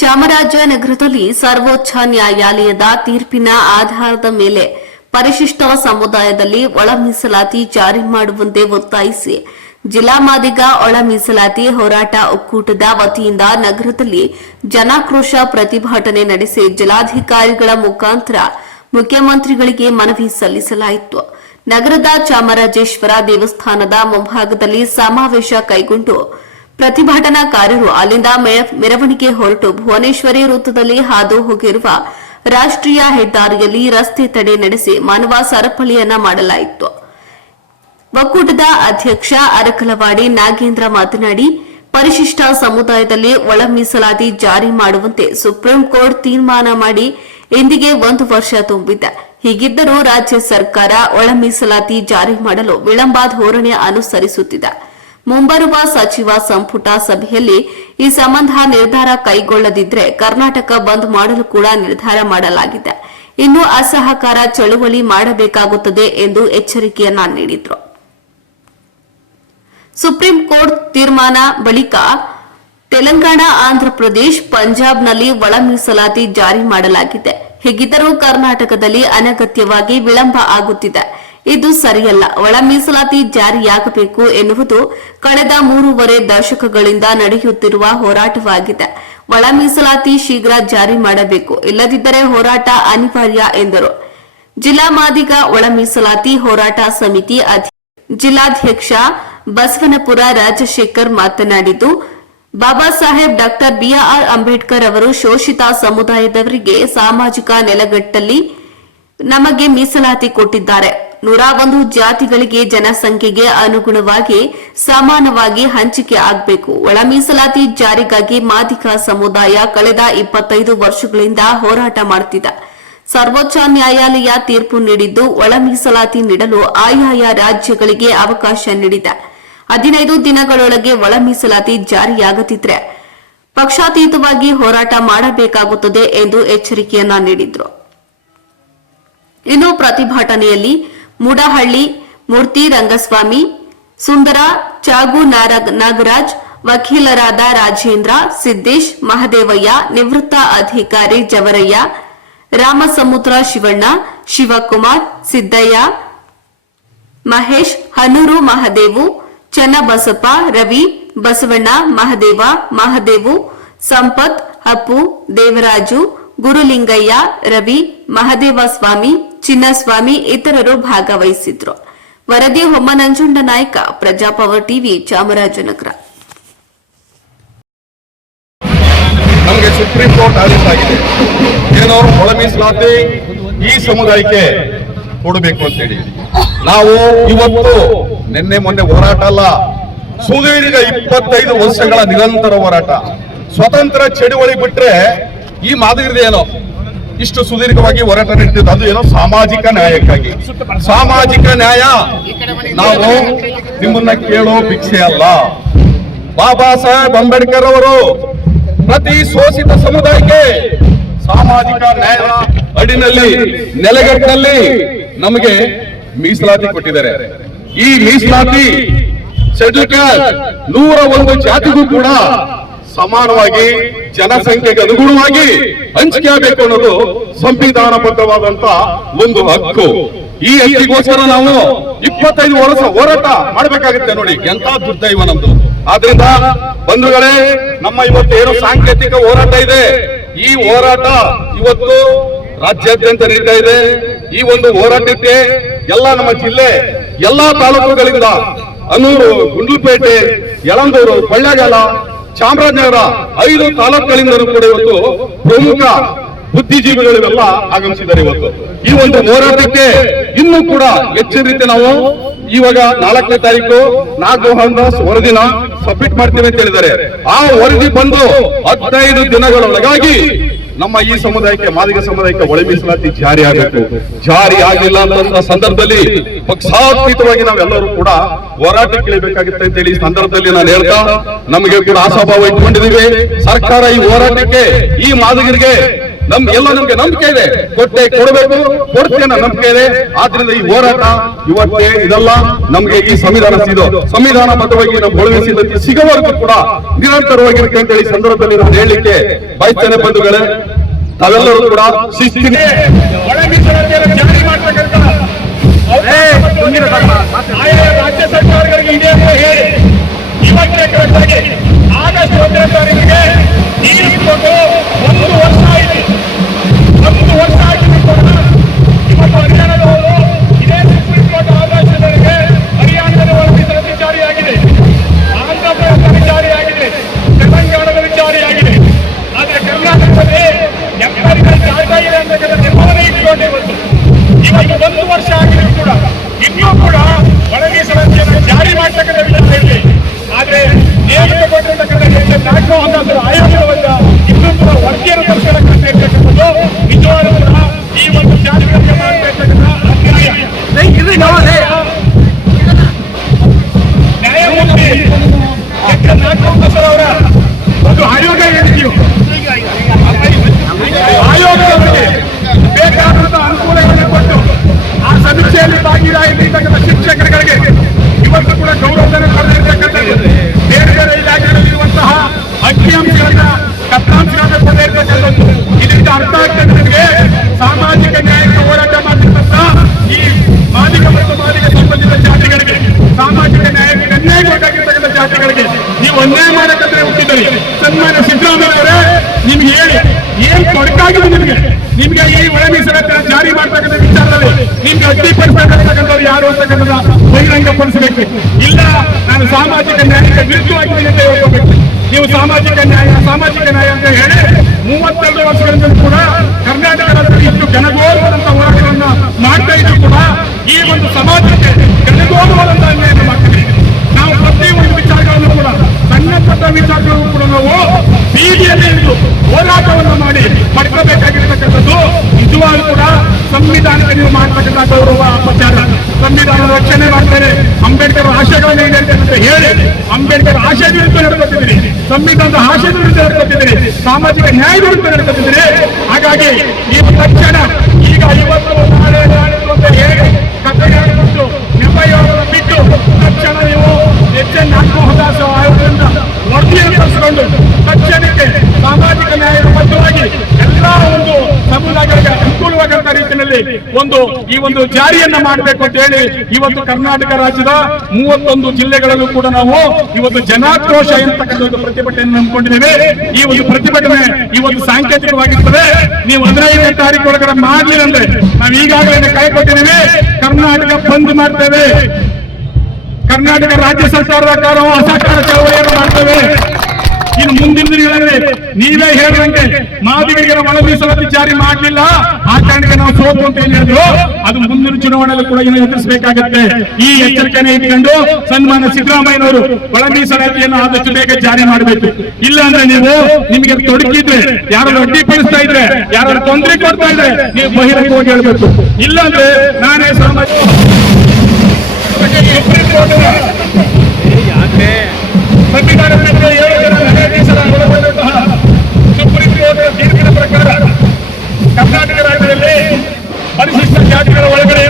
ಚಾಮರಾಜನಗರದಲ್ಲಿ ಸರ್ವೋಚ್ಚ ನ್ಯಾಯಾಲಯದ ತೀರ್ಪಿನ ಆಧಾರದ ಮೇಲೆ ಪರಿಶಿಷ್ಟ ಸಮುದಾಯದಲ್ಲಿ ಒಳ ಮೀಸಲಾತಿ ಜಾರಿ ಮಾಡುವಂತೆ ಒತ್ತಾಯಿಸಿ ಜಿಲ್ಲಾ ಮಾದಿಗ ಒಳ ಮೀಸಲಾತಿ ಹೋರಾಟ ಒಕ್ಕೂಟದ ವತಿಯಿಂದ ನಗರದಲ್ಲಿ ಜನಾಕ್ರೋಶ ಪ್ರತಿಭಟನೆ ನಡೆಸಿ ಜಿಲ್ಲಾಧಿಕಾರಿಗಳ ಮುಖಾಂತರ ಮುಖ್ಯಮಂತ್ರಿಗಳಿಗೆ ಮನವಿ ಸಲ್ಲಿಸಲಾಯಿತು. ನಗರದ ಚಾಮರಾಜೇಶ್ವರ ದೇವಸ್ಥಾನದ ಮುಂಭಾಗದಲ್ಲಿ ಸಮಾವೇಶ ಕೈಗೊಂಡು ಪ್ರತಿಭಟನಾಕಾರರು ಅಲ್ಲಿಂದ ಮೆರವಣಿಗೆ ಹೊರಟು ಭುವನೇಶ್ವರಿ ವೃತ್ತದಲ್ಲಿ ಹಾದು ಹೋಗಿರುವ ರಾಷ್ಟ್ರೀಯ ಹೆದ್ದಾರಿಯಲ್ಲಿ ರಸ್ತೆ ತಡೆ ನಡೆಸಿ ಮಾನವ ಸರಪಳಿಯನ್ನ ಮಾಡಲಾಯಿತು. ಒಕ್ಕೂಟದ ಅಧ್ಯಕ್ಷ ಅರಕಲವಾಡಿ ನಾಗೇಂದ್ರ ಮಾತನಾಡಿ, ಪರಿಶಿಷ್ಟ ಸಮುದಾಯದಲ್ಲಿ ಒಳ ಮೀಸಲಾತಿ ಜಾರಿ ಮಾಡುವಂತೆ ಸುಪ್ರೀಂ ಕೋರ್ಟ್ ತೀರ್ಮಾನ ಮಾಡಿ ಇಂದಿಗೆ ಒಂದು ವರ್ಷ ತುಂಬಿದೆ. ಹೀಗಿದ್ದರೂ ರಾಜ್ಯ ಸರ್ಕಾರ ಒಳ ಮೀಸಲಾತಿ ಜಾರಿ ಮಾಡಲು ವಿಳಂಬ ಧೋರಣೆ ಅನುಸರಿಸುತ್ತಿದೆ. ಮುಂಬರುವ ಸಚಿವ ಸಂಪುಟ ಸಭೆಯಲ್ಲಿ ಈ ಸಂಬಂಧ ನಿರ್ಧಾರ ಕೈಗೊಳ್ಳದಿದ್ದರೆ ಕರ್ನಾಟಕ ಬಂದ್ ಮಾಡಲು ಕೂಡ ನಿರ್ಧಾರ ಮಾಡಲಾಗಿದೆ. ಇನ್ನು ಅಸಹಕಾರ ಚಳುವಳಿ ಮಾಡಬೇಕಾಗುತ್ತದೆ ಎಂದು ಎಚ್ಚರಿಕೆಯನ್ನ ನೀಡಿದರು. ಸುಪ್ರೀಂ ಕೋರ್ಟ್ ತೀರ್ಮಾನ ಬಳಿಕ ತೆಲಂಗಾಣ ಆಂಧ್ರಪ್ರದೇಶ ಪಂಜಾಬ್ನಲ್ಲಿ ಒಳ ಮೀಸಲಾತಿ ಜಾರಿ ಮಾಡಲಾಗಿದೆ. ಹೀಗಿದ್ದರೂ ಕರ್ನಾಟಕದಲ್ಲಿ ಅನಗತ್ಯವಾಗಿ ವಿಳಂಬ ಆಗುತ್ತಿದೆ. ಇದು ಸರಿಯಲ್ಲ. ಒಳ ಮೀಸಲಾತಿ ಜಾರಿಯಾಗಬೇಕು ಎನ್ನುವುದು ಕಳೆದ ಮೂರುವರೆ ದಶಕಗಳಿಂದ ನಡೆಯುತ್ತಿರುವ ಹೋರಾಟವಾಗಿದೆ. ಒಳ ಮೀಸಲಾತಿ ಶೀಘ್ರ ಜಾರಿ ಮಾಡಬೇಕು. ಇಲ್ಲದಿದ್ದರೆ ಹೋರಾಟ ಅನಿವಾರ್ಯ ಎಂದರು. ಜಿಲ್ಲಾ ಮಾದಿಗ ಒಳ ಮೀಸಲಾತಿ ಹೋರಾಟ ಸಮಿತಿ ಜಿಲ್ಲಾಧ್ಯಕ್ಷ ಬಸವನಪುರ ರಾಜಶೇಖರ್ ಮಾತನಾಡಿದ್ದು, Baba Saheb doctor B R Ambedkar ಅವರು ಶೋಷಿತ ಸಮುದಾಯದವರಿಗೆ ಸಾಮಾಜಿಕ ನೆಲೆಗಟ್ಟಲ್ಲಿ ನಮಗೆ ಮೀಸಲಾತಿ ಕೊಟ್ಟಿದ್ದಾರೆ. ನೂರ ಒಂದು ಜಾತಿಗಳಿಗೆ ಜನಸಂಖ್ಯೆಗೆ ಅನುಗುಣವಾಗಿ ಸಮಾನವಾಗಿ ಹಂಚಿಕೆ ಆಗಬೇಕು. ಒಳ ಮೀಸಲಾತಿ ಜಾರಿಗಾಗಿ ಮಾದಿಗ ಸಮುದಾಯ ಕಳೆದ ಇಪ್ಪತ್ತೈದು ವರ್ಷಗಳಿಂದ ಹೋರಾಟ ಮಾಡುತ್ತಿದೆ ಸರ್ವೋಚ್ಚ ನ್ಯಾಯಾಲಯ ತೀರ್ಪು ನೀಡಿದ್ದು ಒಳ ಮೀಸಲಾತಿ ನೀಡಲು ಆಯಾಯ ರಾಜ್ಯಗಳಿಗೆ ಅವಕಾಶ ನೀಡಿದೆ. ಹದಿನೈದು ದಿನಗಳೊಳಗೆ ಒಳ ಮೀಸಲಾತಿ ಜಾರಿಯಾಗದಿದ್ರೆ ಪಕ್ಷಾತೀತವಾಗಿ ಹೋರಾಟ ಮಾಡಬೇಕಾಗುತ್ತದೆ ಎಂದು ಎಚ್ಚರಿಕೆಯನ್ನ ನೀಡಿದ್ರು. ಇನ್ನು ಪ್ರತಿಭಟನೆಯಲ್ಲಿ ಮುಡಹಳ್ಳಿ ಮೂರ್ತಿ ರಂಗಸ್ವಾಮಿ, ಸುಂದರ ಚಾಗು ನಾಗರಾಜ್, ವಕೀಲರಾದ ರಾಜೇಂದ್ರ, ಸಿದ್ದೇಶ್, ಮಹದೇವಯ್ಯ, ನಿವೃತ್ತ ಅಧಿಕಾರಿ ಜವರಯ್ಯ, ರಾಮಸಮುದ್ರ ಶಿವಣ್ಣ, ಶಿವಕುಮಾರ್, ಸಿದ್ದಯ್ಯ, ಮಹೇಶ್, ಹನೂರು ಮಹದೇವು, ಚನ್ನಬಸಪ್ಪ, ರವಿ, ಬಸವಣ್ಣ, ಮಹದೇವ, ಮಹದೇವು, ಸಂಪತ್, ಅಪ್ಪು, ದೇವರಾಜು ಗುರುಲಿಂಗಯ್ಯ, ರವಿ, ಮಹದೇವ ಸ್ವಾಮಿ, ಚಿನ್ನಸ್ವಾಮಿ ಇತರರು ಭಾಗವಹಿಸಿದ್ರು. ವರದಿ ಹೊಮ್ಮನಂಜುಂಡ ನಾಯ್ಕ, ಪ್ರಜಾಪವರ್ ಟಿವಿ, ಚಾಮರಾಜನಗರ. ನಮಗೆ ಸುಪ್ರೀಂ ಕೋರ್ಟ್ ಆದೇಶ ಆಗಿದೆ. ಒಳ ಈ ಸಮುದಾಯಕ್ಕೆ ಕೊಡಬೇಕು ಅಂತೇಳಿ. ನಾವು ಇವತ್ತು ನಿನ್ನೆ ಮೊನ್ನೆ ಹೋರಾಟ ಅಲ್ಲ, ಸುದೀರ್ಘ ಇಪ್ಪತ್ತೈದು ವರ್ಷಗಳ ನಿರಂತರ ಹೋರಾಟ. ಸ್ವತಂತ್ರ ಚಳುವಳಿ ಬಿಟ್ರೆ ಈ ಮಾದರಿದೆ ಏನೋ ಇಷ್ಟು ಸುದೀರ್ಘವಾಗಿ ಹೋರಾಟ ನಡೀತಿದ್ದು ಅದು ಏನೋ ಸಾಮಾಜಿಕ ನ್ಯಾಯಕ್ಕಾಗಿ. ಸಾಮಾಜಿಕ ನ್ಯಾಯ ನಾವು ನಿಮ್ಮನ್ನ ಕೇಳೋ ಭಿಕ್ಷೆ ಅಲ್ಲ. ಬಾಬಾ ಸಾಹೇಬ್ ಅಂಬೇಡ್ಕರ್ ಅವರು ಪ್ರತಿ ಶೋಷಿತ ಸಮುದಾಯಕ್ಕೆ ಸಾಮಾಜಿಕ ನ್ಯಾಯದ ಅಡಿನಲ್ಲಿ, ನೆಲೆಗಟ್ಟಿನಲ್ಲಿ ನಮಗೆ ಮೀಸಲಾತಿ ಕೊಟ್ಟಿದ್ದಾರೆ. ಈ ಮೀಸಲಾತಿ ಶೆಡ್ಯೂಲ್ ನೂರ ಒಂದು ಜಾತಿಗೂ ಕೂಡ ಸಮಾನವಾಗಿ ಜನಸಂಖ್ಯೆಗೆ ಅನುಗುಣವಾಗಿ ಹಂಚಿಕೆ ಆಗಬೇಕು ಅನ್ನೋದು ಸಂವಿಧಾನಬದ್ಧವಾದಂತ ಒಂದು ಹಕ್ಕು. ಈ ಹಕ್ಕಿಗೋಸ್ಕರ ನಾವು ಇಪ್ಪತ್ತೈದು ವರ್ಷ ಹೋರಾಟ ಮಾಡಬೇಕಾಗುತ್ತೆ ನೋಡಿ ಎಂತ ದುರ್ದೈವ ನಮ್ದು. ಆದ್ರಿಂದ ಬಂಧುಗಳೇ, ನಮ್ಮ ಇವತ್ತು ಏನು ಸಾಂಕೇತಿಕ ಹೋರಾಟ ಇದೆ? ಈ ಹೋರಾಟ ಇವತ್ತು ರಾಜ್ಯಾದ್ಯಂತ ನಡೀತಾ ಇದೆ. ಈ ಒಂದು ಹೋರಾಟಕ್ಕೆ ಎಲ್ಲ ನಮ್ಮ ಜಿಲ್ಲೆ, ಎಲ್ಲಾ ತಾಲೂಕುಗಳಿಂದ ಅನೂರು ಗುಂಡ್ಲುಪೇಟೆ, ಯಳಂದೂರು, ಕೊಳ್ಳೇಗಾಲ ಚಾಮರಾಜನಗರ ಐದು ತಾಲೂಕುಗಳಿಂದಲೂ ಕೂಡ ಇವತ್ತು ಪ್ರಮುಖ ಬುದ್ಧಿಜೀವಿಗಳೆಲ್ಲ ಆಗಮಿಸಿದ್ದಾರೆ ಇವತ್ತು. ಈ ಒಂದು ಹೋರಾಟಕ್ಕೆ ಇನ್ನೂ ಕೂಡ ಹೆಚ್ಚಿನ ರೀತಿ ನಾವು ಇವಾಗ ನಾಲ್ಕನೇ ತಾರೀಕು ನಾಗಮೋಹನ್ ದಾಸ್ ವರದಿನ ಸಬ್ಮಿಟ್ ಮಾಡ್ತೀವಿ ಅಂತ ಹೇಳಿದ್ದಾರೆ. ಆ ವರದಿ ಬಂದು ಹದಿನೈದು ದಿನಗಳೊಳಗಾಗಿ ನಮ್ಮ ಈ ಸಮುದಾಯಕ್ಕೆ, ಮಾದಿಗ ಸಮುದಾಯಕ್ಕೆ ಒಳ ಮೀಸಲಾತಿ ಜಾರಿ ಆಗಬೇಕು. ಜಾರಿ ಆಗಿಲ್ಲ ಅಂತ ಸಂದರ್ಭದಲ್ಲಿ ಪಕ್ಷಾತೀತವಾಗಿ ನಾವೆಲ್ಲರೂ ಕೂಡ ಹೋರಾಟಕ್ಕೆ ಬೇಕಾಗುತ್ತೆ ಅಂತ ಹೇಳಿ ಸಂದರ್ಭದಲ್ಲಿ ನಾನು ಹೇಳ್ತಾ, ನಮಗೆ ಕೂಡ ಆಶಾಭಾವ ಇಟ್ಕೊಂಡಿದ್ದೀವಿ ಸರ್ಕಾರ ಈ ಹೋರಾಟಕ್ಕೆ, ಈ ಮಾದಿಗರಿಗೆ ನಮ್, ಎಲ್ಲ ನಮ್ಗೆ ನಂಬಿಕೆ ಇದೆ. ಕೊಟ್ಟೆ ಕೊಡಬೇಕು, ಕೊಡ್ತೇನೆ ನಂಬಿಕೆ ಇದೆ. ಆದ್ರಿಂದ ಈ ಹೋರಾಟ ಇವತ್ತೇ ಇದೆಲ್ಲ. ನಮ್ಗೆ ಈ ಸಂವಿಧಾನ ಸಿಗೋ, ಸಂವಿಧಾನ ಬದ್ಧವಾಗಿ ನಮ್ಗೆ ಒಳಗೆ ಸಿದ್ಧತೆ ಸಿಗೋವರೆಗೂ ಕೂಡ ನಿರಂತರವಾಗಿರುತ್ತೆ ಅಂತ ಹೇಳಿ ಸಂದರ್ಭದಲ್ಲಿ ನಾನು ಹೇಳಲಿಕ್ಕೆ ಬಯಸ್ತೇನೆ ಬಂಧುಗಳೇ. ತಾವೆಲ್ಲರೂ ಕೂಡ ಶಿಸ್ತಿನ ರಾಜ್ಯ ಇದೆ ಅಂತ ಹೇಳಿ ಆಗಸ್ಟ್ ಒಂದನೇ ತಾರೀಕಿಗೆ ನೀರು ಕೊಟ್ಟು ಒಂದು ನಿಮ್ಗೆ ಅಡ್ಡಿಪಡಿಸಬೇಕಾಗಿರ್ತಕ್ಕಂಥವ್ರು ಯಾರು ಅಂತಕ್ಕಂಥದ್ದು ಬಹಿರಂಗಪಡಿಸಬೇಕು. ಇಲ್ಲ, ನಾನು ಸಾಮಾಜಿಕ ನ್ಯಾಯಕ್ಕೆ ವಿರುದ್ಧವಾಗಿ ಅಂತ ಹೇಳ್ಕೋಬೇಕು ನೀವು ಸಾಮಾಜಿಕ ನ್ಯಾಯ ಸಾಮಾಜಿಕ ನ್ಯಾಯ ಅಂತ ಹೇಳಿ ಮೂವತ್ತೆರಡು ವರ್ಷಗಳಿಂದ ಕೂಡ ಕರ್ನಾಟಕ ರಾಜ್ಯದಲ್ಲಿ ಇಷ್ಟು ಜನಗೋಲವಾದಂತ ಹೋರಾಟಗಳನ್ನ ಮಾಡ್ತಾ ಇದ್ರು ಕೂಡ ಈ ಒಂದು ಸಮಾಜಕ್ಕೆ ನೀವು ಮಾಡ್ತಕ್ಕಂಥ ಗೌರವ ಅಪಚಾರ ಸಂವಿಧಾನ ರಕ್ಷಣೆ ಮಾಡ್ತಾರೆ. ಅಂಬೇಡ್ಕರ್ ಆಶಯಗಳನ್ನು ಈಡೇರಿದ್ದಾರೆ ಅಂತ ಹೇಳಿ ಅಂಬೇಡ್ಕರ್ ಆಶಯ ವಿರುದ್ಧ ನಡ್ಕೊತಿದ್ದೀರಿ. ಸಂವಿಧಾನದ ಆಶಯದ ವಿರುದ್ಧ ನಡ್ಕೊತಿದ್ದೀರಿ. ಸಾಮಾಜಿಕ ನ್ಯಾಯ ವಿರುದ್ಧ ನಡ್ಕೊತಿದ್ದೀರಿ. ಹಾಗಾಗಿ ಈ ತಕ್ಷಣ ಈಗ ಇವತ್ತು ನಾಳೆ ಹೇಳಿ ಕಥೆಗಳನ್ನು ಬಿಟ್ಟು ತಕ್ಷಣ ನೀವು ಎಚ್ ಎನ್ ನಾಗಮೋಹದಾಸ್ ಆಯೋಗದಿಂದ ವರದಿಯನ್ನು ತರಿಸಿಕೊಂಡು ತಕ್ಷಣಕ್ಕೆ ಸಾಮಾಜಿಕ ನ್ಯಾಯದ ಬದ್ಧವಾಗಿ ಎಲ್ಲ ಒಂದು ಸಮುದಾಯಗಳಿಗೆ ಅನುಕೂಲವಾದಂತ ಒಂದು, ಈ ಒಂದು ಜಾರಿಯನ್ನ ಮಾಡಬೇಕು ಅಂತ ಹೇಳಿ, ಇವತ್ತು ಕರ್ನಾಟಕ ರಾಜ್ಯದ ಮೂವತ್ತೊಂದು ಜಿಲ್ಲೆಗಳಲ್ಲೂ ಕೂಡ ನಾವು ಇವತ್ತು ಜನಾಕ್ರೋಶ ಎಂತಕ್ಕಂಥ ಒಂದು ಪ್ರತಿಭಟನೆಯನ್ನು ನಂಬಿಕೊಂಡಿದ್ದೇವೆ ಈ ಒಂದು ಪ್ರತಿಭಟನೆ ಇವತ್ತು ಸಾಂಕೇತಿಕವಾಗಿರ್ತದೆ. ನೀವು ಹದಿನೈದನೇ ತಾರೀಕು ಒಳಗಡೆ ಮಾಡಲಿಲ್ಲ ಅಂದ್ರೆ ನಾವು ಈಗಾಗಲೇ ಕೈ ಕೊಟ್ಟಿದ್ದೀವಿ. ಕರ್ನಾಟಕ ಬಂದ್ ಮಾಡ್ತೇವೆ. ಕರ್ನಾಟಕ ರಾಜ್ಯ ಸರ್ಕಾರದ ಕಾರಣ ಅಸಹಕಾರ ಚಳವಳಿಯನ್ನು ಮಾಡ್ತೇವೆ. ಇನ್ನು ಮುಂದಿನ ದಿನಗಳಲ್ಲಿ ನೀವೇ ಹೇಳಿದಂತೆ ಮಾದಿಗರಿಗೆ ಒಳ ಮೀಸಲಾತಿ ಜಾರಿ ಮಾಡಲಿಲ್ಲ. ಆ ಕಾರಣಕ್ಕೆ ನಾವು ಸೋತು ಅಂತ ಹೇಳಿದ್ರು? ಅದು ಮುಂದಿನ ಚುನಾವಣೆಯಲ್ಲಿ ಕೂಡ ಇನ್ನು ಎದುರಿಸಬೇಕಾಗತ್ತೆ. ಈ ಎಚ್ಚರಿಕೆಯನ್ನು ಇಟ್ಕೊಂಡು ಸನ್ಮಾನ ಸಿದ್ದರಾಮಯ್ಯನವರು ಒಳ ಮೀಸಲಾತಿಯನ್ನು ಆದಷ್ಟು ಬೇಗ ಜಾರಿ ಮಾಡಬೇಕು. ಇಲ್ಲ ಅಂದ್ರೆ ನೀವು ನಿಮಗೆ ತೊಡಕಿದ್ರೆ ಯಾರು ಅಡ್ಡಿಪಡಿಸ್ತಾ ಇದ್ರೆ ಯಾರು ತೊಂದರೆ ಕೊಡ್ತಾ ಇದ್ರೆ ನೀವು ಬಹಿರಂಗವಾಗಿ ಹೇಳ್ಬೇಕು. ಇಲ್ಲ ಅಂದ್ರೆ ನಾನೇ ಸಂವಿಧಾನ ಪರಿಶಿಷ್ಟ ಜಾತಿಗಳ ಒಳಗಡೆ